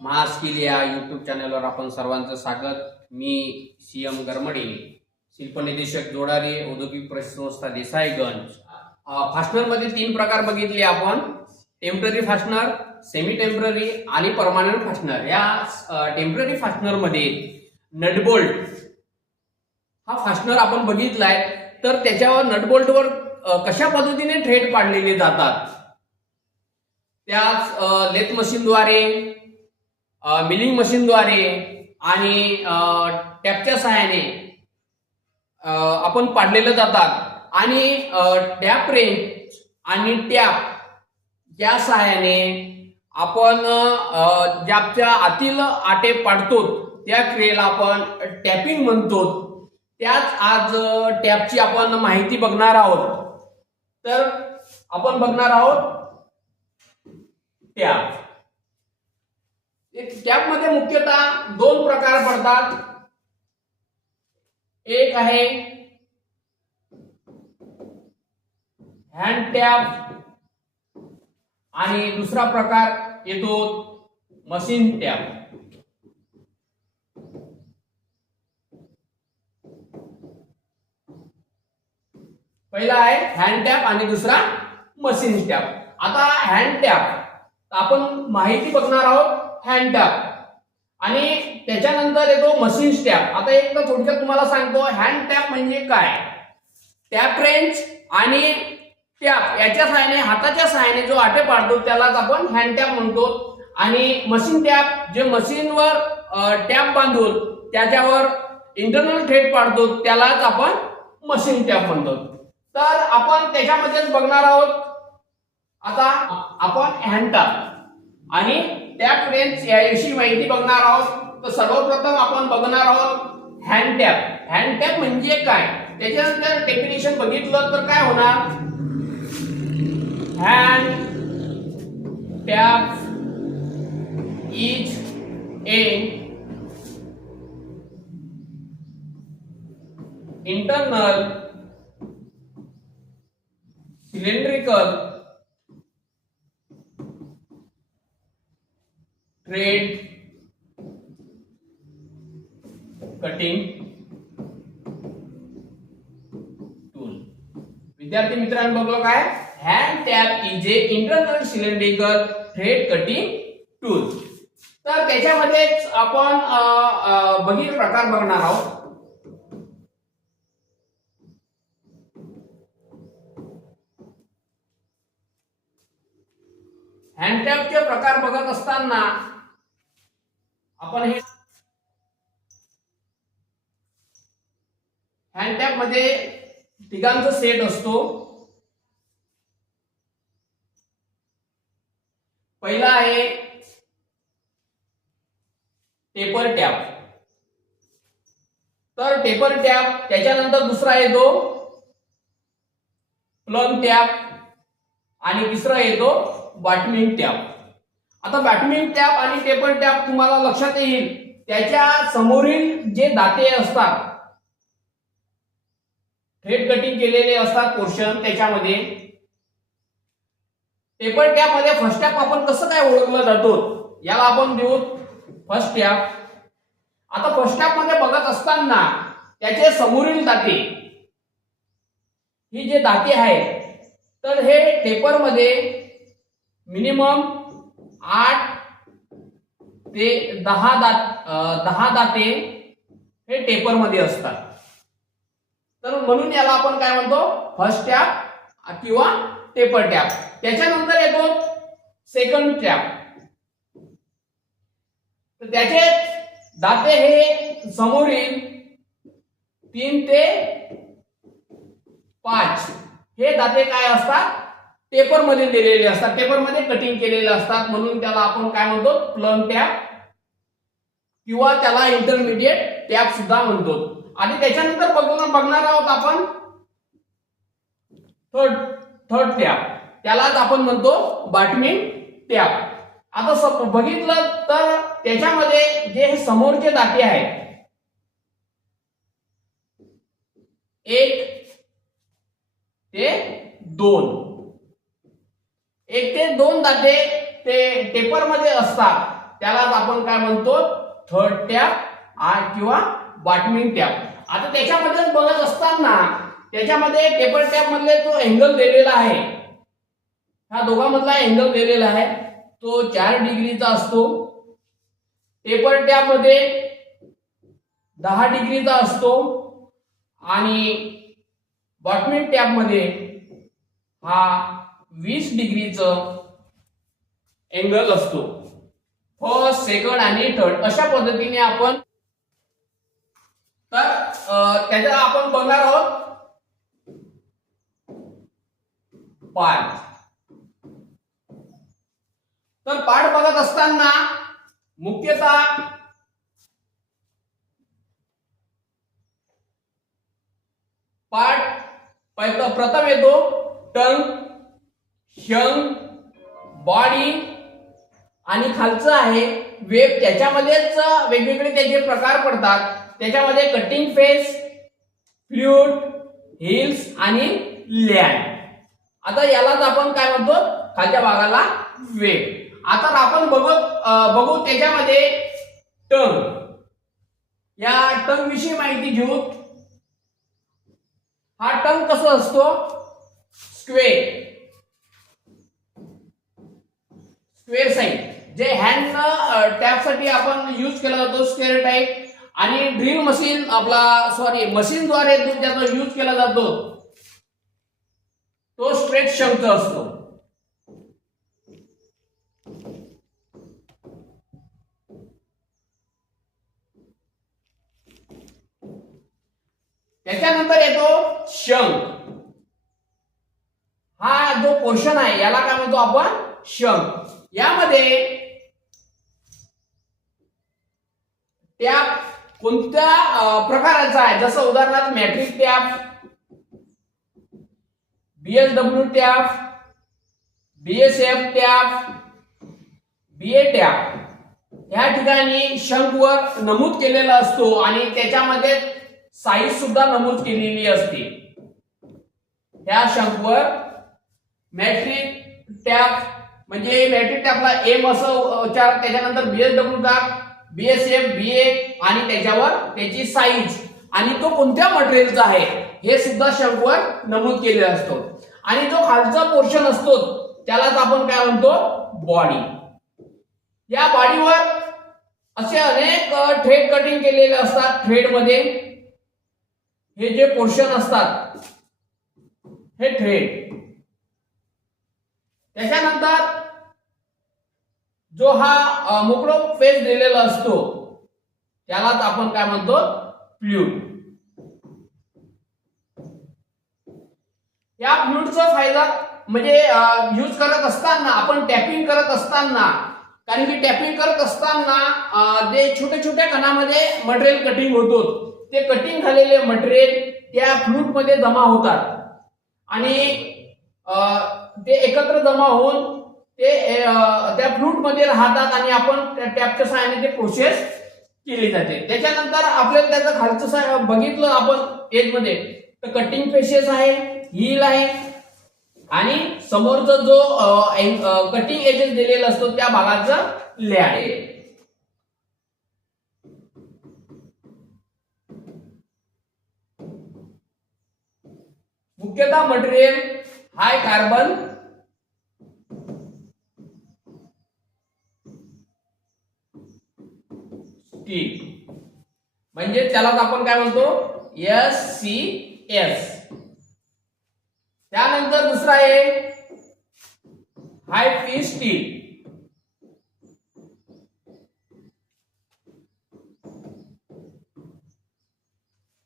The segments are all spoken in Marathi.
महा स्किल या यूट्यूब चॅनलवर आपण सर्वांचं स्वागत. मी CM गरमडे, शिल्पनिदेशक जोडारे, औद्योगिक प्रशिक्षण देसाईगंज. फास्टनरमध्ये 3 प्रकार बघितले आपण: टेम्पररी फास्टनर, सेमी टेम्पररी आणि परमानंट फास्टनर. या टेम्पररी फास्टनरमध्ये नटबोल्ट हा फास्टनर आपण बघितलाय. तर त्याच्यावर नटबोल्टवर कशा पद्धतीने थ्रेड पाडलेले जातात, त्याच लेथ मशीनद्वारे, मिलिंग मशीनद्वारे आणि टॅपच्या सहाय्याने आपण पाडलेले जातात. आणि टॅप रेंच आणि टॅप या सहाय्याने आपण ज्याच्या आतील आटे पाडतो त्या क्रियेला आपण टॅपिंग म्हणतो. त्याच आज टॅपची आपण माहिती बघणार आहोत. तर आपण बघणार आहोत टॅप. टॅपमध्ये मुख्यतः 2 प्रकार पडतात. एक आहे हँड टॅप आणि दुसरा प्रकार येतो मशीन टॅप. पहिला आहे हँड टॅप आणि दुसरा मशीन टॅप. आता हँड टॅप आपण माहिती बघणार आहोत हँड टॅप आणि त्याच्यानंतर येतो मशीन टॅप. आता एक तर थोडक्यात तुम्हाला सांगतो हँड टॅप म्हणजे काय. टॅप रेंच आणि टॅप याच्या सहाय्याने, हाताच्या सहाय्याने जो आटे पाडतो त्यालाच आपण हँड टॅप म्हणतो. आणि मशीन टॅप जे मशीनवर टॅप बांधून त्याच्यावर इंटरनल थ्रेड पाडतो त्यालाच आपण मशीन टॅप म्हणतो. तर आपण त्याच्यामध्येच बघणार आहोत. आता आपण हँड टॅप आणि टॅप रेंच याविषयी माहिती बघणार आहोत. तर सर्वप्रथम आपण बघणार आहोत हँड टॅप. हँड टॅप म्हणजे काय, त्याच्यानंतर डेफिनेशन बघितलं तर काय होणार. Hand tap is a internal cylindrical thread cutting tool. विद्यार्थी मित्रांनो बघलो काय, hand tap is a internal cylindrical thread cutting tool. तर त्याच्यामध्येच आपण प्रकार बघणार आहोत. हँड टॅपचे प्रकार बघत असताना आपण हे हँड टॅप मध्ये तिघांचा सेट असतो. पहिला आहे टेपर टॅप. तर टेपर टॅप, त्याच्यानंतर दुसरा येतो प्लग टॅप आणि तिसरा येतो बॉटमिंग टॅप. आता बॉटमिंग टॅप आणि टेपर टॅप तुम्हाला लक्षात येईल, त्याच्या समोरील जे दाते असतात, थ्रेड कटिंग केलेले असतात पोर्शन, त्याच्यामध्ये टेपर टॅप मध्ये फर्स्ट टॅप आपण कसं काय ओळखलं जातो, याला आपण देऊ फर्स्ट टॅप. आता फर्स्ट टॅप मध्ये बघत असताना त्याचे समोरील दाते, ही जे दाते आहेत, तर हे टेपर मध्ये मिनिमम 8 ते 10 दाते हे टेपर मध्ये असतात. तर म्हणून याला आपण काय म्हणतो, फर्स्ट टॅप किंवा टेपर टॅप. त्याच्यानंतर येतो सेकंड टॅप. तर त्याचे दाते हे समोरील 3 ते 5 हे दाते काय असतात, पेपर मध्ये दिलेले असतात, पेपर मध्ये कटिंग केलेले असतात. म्हणून त्याला आपण काय म्हणतो, प्लग टॅप किंवा त्याला इंटरमिडिएट टॅप सुद्धा म्हणतो. आणि त्याच्यानंतर बघणार आहोत आपण थर्ड टॅप, त्यालाच आपण म्हणतो बॉटमिंग टॅप. आता बघितलं तर त्याच्यामध्ये जे समोरचे दाते आहेत, 1 ते 2 दाते ते टेपर मध्ये असतात. त्यालाच आपण काय म्हणतो, थर्ड टॅप किंवा बॉटमिंग टॅप. आता त्याच्यामध्ये बघत असताना त्याच्यामध्ये टेपर टॅप मधले जो अँगल दिलेला आहे, हा दोघांमधला अँगल दिलेला आहे तो 4 डिग्रीचा असतो. टेपर टॅप मध्ये 10 डिग्रीचा असतो आणि बॉटमिंग टॅप मध्ये हा 20 डिग्रीचं अँगल असतो. फर्स्ट, सेकंड आणि थर्ड अशा पद्धतीने आपण तर त्याच्यात आपण बघणार आहोत पार्ट. तर पार्ट बघत असताना मुख्यतः पार्ट प्रथम येतो टंग, शंख, बॉडी आणि खालचं आहे वेब. त्याच्यामध्येच वेगवेगळे त्याचे प्रकार पडतात. त्याच्यामध्ये कटिंग फेस, फ्लूट, हिल्स आणि लँड. आता यालाच आपण काय म्हणतो, खालच्या भागाला वेब. आता आपण बघू त्याच्यामध्ये टंग. या टंग विषयी माहिती घेऊ. हा टंग कसा असतो, स्क्वेअर साईड. जे हँड टॅप साठी आपण यूज केला जातो स्क्वेअर टाईप, आणि ड्रिल मशीन मशीनद्वारे ज्याचा यूज केला जातो तो स्ट्रेट शंख असतो. त्याच्यानंतर येतो शंख. हा जो पोर्शन आहे याला काय म्हणतो आपण, शंख. यामध्ये टॅप कोणत्या प्रकाराचा आहे, जसं उदाहरणार्थ matric tap, BSW tap, BSF tap, BA tap. या ठिकाणी शंखवर नमूद केलेला असतो आणि त्याच्यामध्ये साईज सुद्धा नमूद केलेली असते. या शंखवर मॅट्रिक टॅप म्हणजे मॅट्रिक टॅपला एम असं उच्चार, त्याच्यानंतर बीएसडब्ल्यू टॅप, बीएसएफ, बीए आणि त्याच्यावर त्याची साईज आणि तो कोणत्या मटेरियलचा आहे हे सुद्धा शंखवर नमूद केलेला असतो. आणि जो खालचा पोर्शन असतो त्यालाच आपण काय म्हणतो, बॉडी. या बॉडीवर असे अनेक थ्रेड कटिंग केलेले असतात. थ्रेड मध्ये हे जे पोर्शन असतात हे थ्रेड. त्याच्यानंतर जो हा मोकळा फेस दिलेला असतो त्यालाच आपण काय म्हणतो, फ्लूट. या फ्लूटचा फायदा म्हणजे यूज करत असताना आपण टॅपिंग करत असताना, कारण की टॅपिंग करत असताना जे छोट्या छोट्या कणामध्ये मटेरियल कटिंग होतो, ते कटिंग झालेले मटेरियल त्या फ्लूट मध्ये जमा होतात आणि ते एकत्र जमा होऊन ते त्या फ्लूट मध्ये राहतात आणि आपण टॅपच्या सहाय्याने ते प्रोसेस केली जाते. त्याच्यानंतर आपल्याला त्याचं खालचं बघितलं आपण एज मध्ये, तर कटिंग फेसेस आहे, हील आहे आणि समोरचा जो कटिंग एजेस दिलेला असतो त्या भागाचा लॅड आहे. मुख्यतः मटेरियल हाय कार्बन, स्टील, म्हणजे त्यालाच आपण काय म्हणतो, SCS. त्यानंतर दुसरा आहे हाय पी स्टील.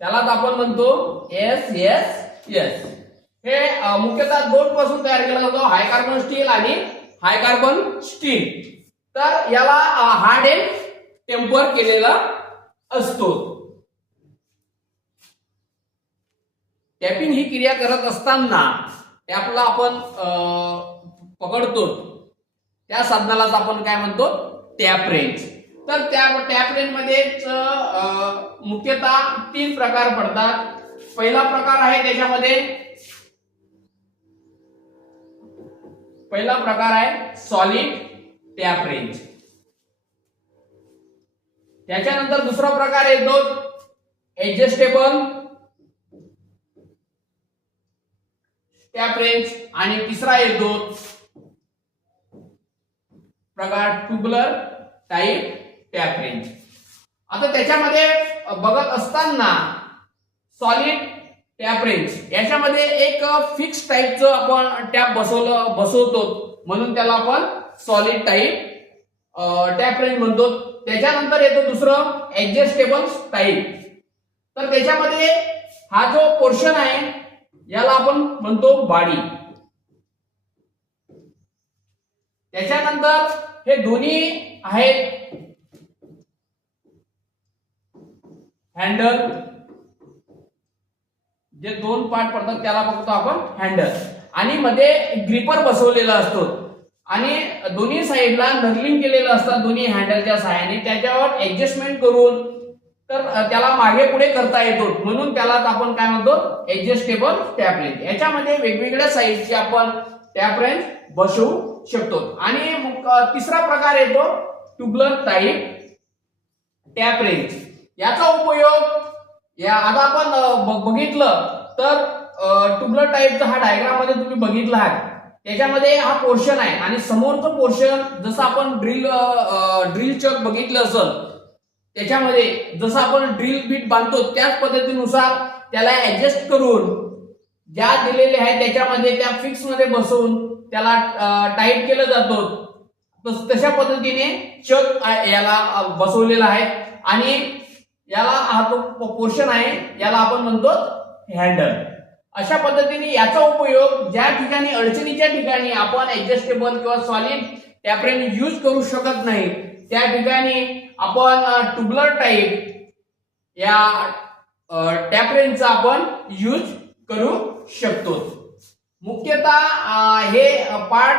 त्यालाच आपण म्हणतो SSS. हे मुख्यतः दोन पासून तयार केला जातो, हाय कार्बन स्टील आणि हाय कार्बन स्टील. तर याला हार्ड एंड टेम्पर केलेला असतो. टॅपिंग ही क्रिया करत असताना टॅपला आपण पकडतो त्या साधनालाच आपण काय म्हणतो, टॅप रेंज. तर त्या टॅप रेंज मध्येच मुख्यतः 3 प्रकार पडतात. पहिला प्रकार आहे त्याच्यामध्ये सॉलिड टॅप रेंज. त्याच्यानंतर दुसरा प्रकार येतो ऍडजस्टेबल टॅप रेंज आणि तिसरा येतो प्रकार ट्यूबलर टाइप टॅप रेंज. आता त्याच्यामध्ये बघत असताना सॉलिड टॅप रेंज याच्यामध्ये एक फिक्स टाइपचं आपण टॅप बसवतो म्हणून त्याला आपण सॉलिड टाइप टॅप रेंज म्हणतो. त्याच्यानंतर येतो दुसरं ऍडजस्टेबल टाइप. तर त्याच्यामध्ये हा जो पोर्शन आहे याला आपण म्हणतो बॉडी. त्याच्यानंतर हे दोन्ही आहेत हँडल, जे दोन पार्ट पडतात त्याला बघतो आपण हँडल, आणि मध्ये ग्रिपर बसवलेला असतो आणि दोन्ही साइडला नर्लिंग केलेलं असतात दोन्ही हँडलच्या सहाय्याने. त्याच्यावर ऍडजस्टमेंट करून तर त्याला मागे पुढे करता येतो म्हणून त्याला आपण काय म्हणतो ऍडजस्टेबल टॅप रेंज. याच्यामध्ये वेगवेगळ्या साइजचे आपण टॅप रेंज बसवू शकतो. आणि तिसरा प्रकार येतो ट्यूबलर टाइप टॅप रेंज. याचा उपयोग आता आपण बघितलं तर ट्यूबलर टाइपचा हा डायग्राम मध्ये तुम्ही बघितला आहे. त्याच्यामध्ये हा पोर्शन आहे आणि समोरचं पोर्शन जसं आपण ड्रिल चक बघितलं असेल त्याच्यामध्ये जसं आपण ड्रिल बीट बांधतो त्याच पद्धतीनुसार त्याला ऍडजस्ट करून ज्या दिलेले आहे त्याच्यामध्ये त्या फिक्स मध्ये बसवून त्याला टाईट केलं जातं. तशा पद्धतीने चक याला बसवलेला आहे आणि याला हा जो पोर्शन आहे याला आपण म्हणतो हँडल. अशा पद्धतीने याचा उपयोग ज्या ठिकाणी अडचणीच्या ठिकाणी आपण ऍडजस्टेबल किंवा सॉलिड टॅप रेंज यूज करू शकत नाही त्या ठिकाणी आपण ट्यूबलर टाइप या टॅप रेंजचा आपण यूज करू शकतो. मुख्यतः हे पार्ट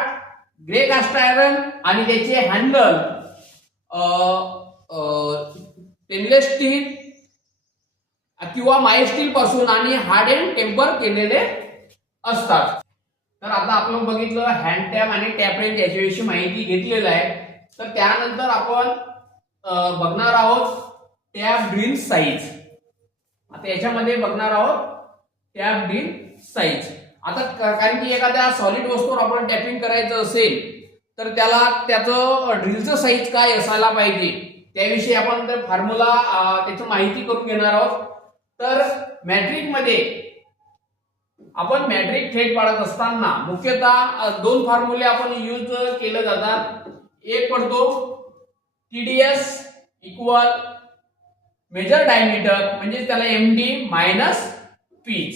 ग्रे कास्ट आयरन आणि त्याचे हँडल स्टेनलेस स्टील किंवा माय स्टील पासून आणि हार्ड अँड टेम्पर केलेले असतात. तर आता आपण बघितलं हँड टॅप आणि टॅप रेंज याच्याविषयी माहिती घेतलेली आहे. तर त्यानंतर आपण बघणार आहोत टॅप ड्रिल साइज. आता याच्यामध्ये बघणार आहोत टॅप ड्रिल साइज. आता कारण की एखाद्या सॉलिड वस्तूवर आपण टॅपिंग करायचं असेल तर त्याला त्याचं ड्रिलचं साइज काय असायला पाहिजे त्याविषयी आपण फॉर्म्युला त्याची माहिती करून घेणार आहोत. तर मॅट्रिक मध्ये आपण मॅट्रिक थ्रेड पाडत असताना मुख्यतः दोन फॉर्म्युले आपण यूज केले जातात. एक पडतो TDS इक्वल मेजर डायमीटर म्हणजे त्याला MD मायनस पिच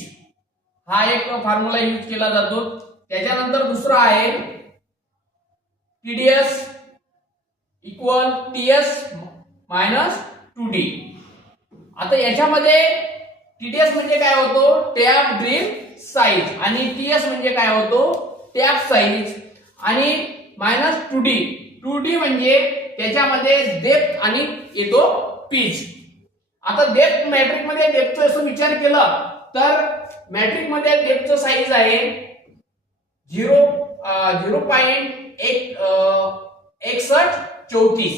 हा एक फॉर्म्युला यूज केला जातो. त्याच्यानंतर दुसरा आहे TDS equal TS minus 2D. आता याच्यामध्ये TDS म्हणजे काय होतो टॅप ड्रिल साइज आणि TS म्हणजे काय होतो टॅप साइज आणि मायनस 2D म्हणजे त्याच्यामध्ये डेप्थ आणि येतो पिच. आता डेप्थ मॅट्रिक मध्ये डेप्थचा असं विचार केला तर मॅट्रिक मध्ये डेप्थचं साइज आहे 0.6134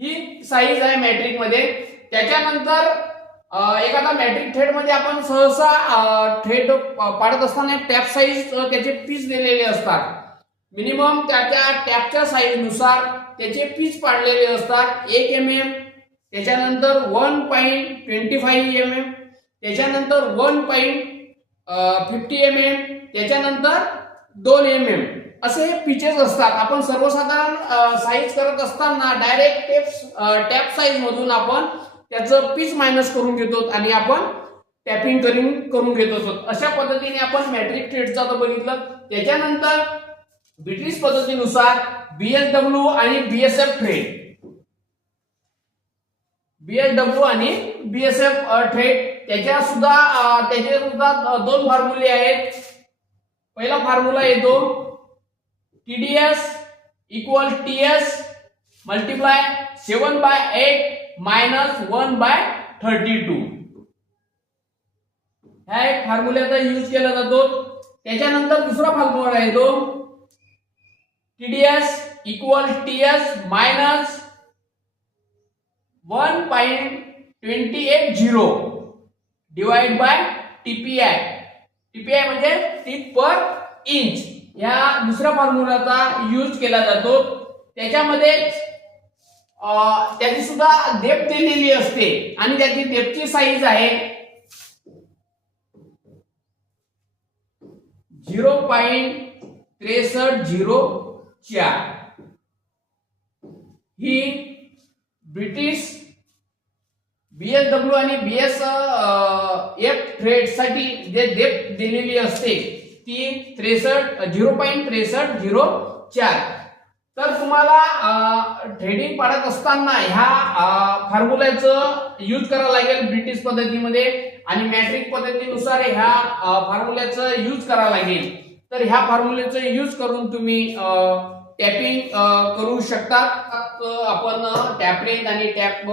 ही साइज आहे मॅट्रिक मध्ये. त्याच्यानंतर एखादा मॅट्रिक थ्रेड मध्ये आपण सहसा थ्रेड पाडत असताना टॅप साइज त्याचे पीस दिलेले असतात. मिनिमम त्याच्या टॅपच्या साइज नुसार त्याचे पीस पाडलेले असतात. 1 mm, त्याच्यानंतर 1.25 mm, त्याच्यानंतर 1.50 mm, त्याच्यानंतर 2 mm असे हे पिचेस असतात. आपण सर्वसाधारण साइज करत असताना डायरेक्ट टॅप साइज मधून आपण त्याचं पीस मायनस करून घेतो आणि आपण टॅपिंग करून घेतो. अशा पद्धतीने आपण मॅट्रिक थ्रेडचा बघितलं. त्याच्यानंतर ब्रिटिश पद्धतीनुसार BSW आणि BSF थ्रेड, BSW आणि BSF थ्रेड त्याचे सुद्धा दोन फॉर्म्युले आहेत. पहिला फॉर्म्युला येतो TDS equal TS multiply 7/8 minus 1/32 ह्या एक फॉर्म्युल्याचा यूज केला जातो. त्याच्यानंतर दुसरा फॉर्म्युला येतो TDS equal TS minus 1.280 divide by TPI. TPI म्हणजे टीप पर इंच. या दुसऱ्या फॉर्म्युलाचा यूज केला जातो. त्याच्यामध्ये त्याची सुद्धा डेप्थ दिलेली असते आणि त्याची डेप्थची साईज आहे 0.6304. ही ब्रिटिश BSW आणि BSF थ्रेड साठी जे डेप्थ दिलेली असते ती 0.6304. तर तुम्हाला ट्रेडिंग पाडत असताना ह्या फॉर्म्युल्याचं यूज करावं लागेल ब्रिटिश पद्धतीमध्ये आणि मॅट्रिक पद्धतीनुसार ह्या फॉर्म्युल्याचं यूज करावं लागेल. तर ह्या फॉर्म्युल्याचं यूज करून तुम्ही टॅपिंग करू शकतात. आपण टॅप रेंज आणि टॅप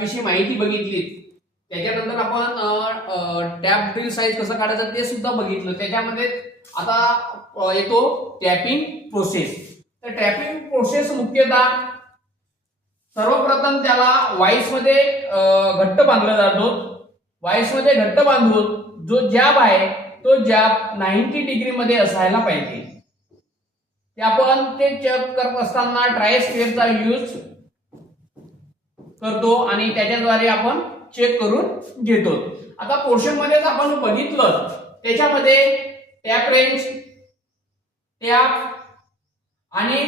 विषयी माहिती बघितली. त्याच्यानंतर आपण टॅप ड्रिल साईज कसं काढायचं ते सुद्धा बघितलं. त्याच्यामध्ये आता येतो टॅपिंग प्रोसेस. तर टॅपिंग प्रोसेस मुख्यतः सर्वप्रथम त्याला वाईस मध्ये घट्ट बांधला जातो. वाईस मध्ये घट्ट बांधून जो जॅब आहे तो जॅब 90 डिग्री मध्ये असायला पाहिजे. ते आपण ते चेक करत असताना ट्राय स्क्वेअरचा यूज करतो आणि त्याच्याद्वारे आपण चेक करून घेतो. आता पोर्शन मध्येच आपण बघितलं त्याच्यामध्ये टॅप रेंज, टॅप आणि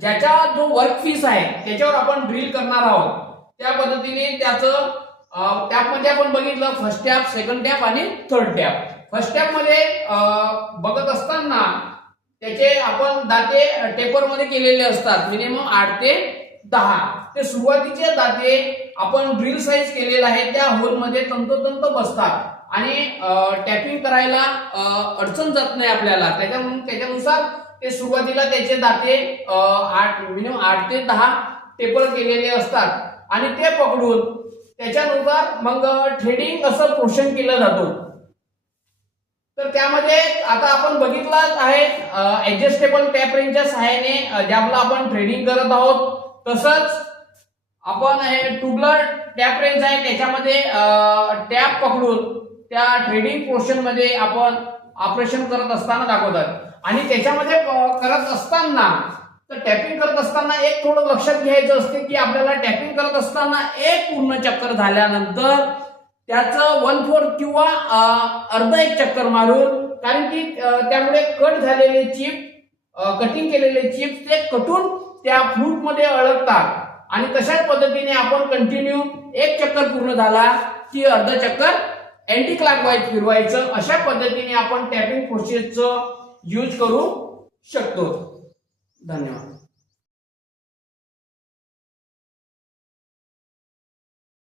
ज्याचा जो वर्क पीस आहे त्याच्यावर आपण ड्रिल करणार आहोत त्या पद्धतीने त्याचं टॅप मध्ये आपण बघितलं फर्स्ट टॅप, सेकंड टॅप आणि थर्ड टॅप. फर्स्ट टॅप मध्ये बघत असताना त्याचे आपण दाते टेपर मध्ये केलेले असतात मिनिमम 8 ते 10. ते सुरुवातीचे दाते आपण ड्रिल साईज केलेला आहे त्या होल मध्ये तंतोतंत बसतात आणि टॅपिंग करायला अडचण जात नाही आपल्याला. त्याच्यानुसार ते सुरुवातीला त्याचे दाते मिनिमम 8 ते 10 टेपर केलेले असतात आणि ते पकडून त्याच्यानुसार मग थ्रेडिंग असं पोर्शन केलं जातो. तर त्यामध्ये आता आपण बघितलं आहे ऍडजस्टेबल टॅप रेंजच्या सहाय्याने जॅबला आपण थ्रेडिंग करत आहोत. तसंच आपण हे ट्यूबलर टॅप रेंज आहे त्याच्यामध्ये टॅप पकडून त्या थ्रेडिंग पोर्शन मध्ये आपण ऑपरेशन करत असताना दाखवतात. आणि त्याच्यामध्ये करत असताना तर टॅपिंग करत असताना एक थोडं लक्षात घ्यायचं असते की आपल्याला टॅपिंग करत असताना एक पूर्ण चक्कर झाल्यानंतर त्याचं 1/4 किंवा अर्धा एक चक्कर मारून, कारण की त्यामुळे कट झालेले चिप कटिंग केलेले चिप ते कटून त्या फ्लूट मध्ये अडकतात आणि तशाच पद्धतीने आपण कंटिन्यू एक चक्कर पूर्ण झाला की अर्धा चक्कर अँटी क्लॉकवाईज फिरवायचं. अशा पद्धतीने आपण टॅपिंग प्रोसेसचं यूज करू शकतो. धन्यवाद.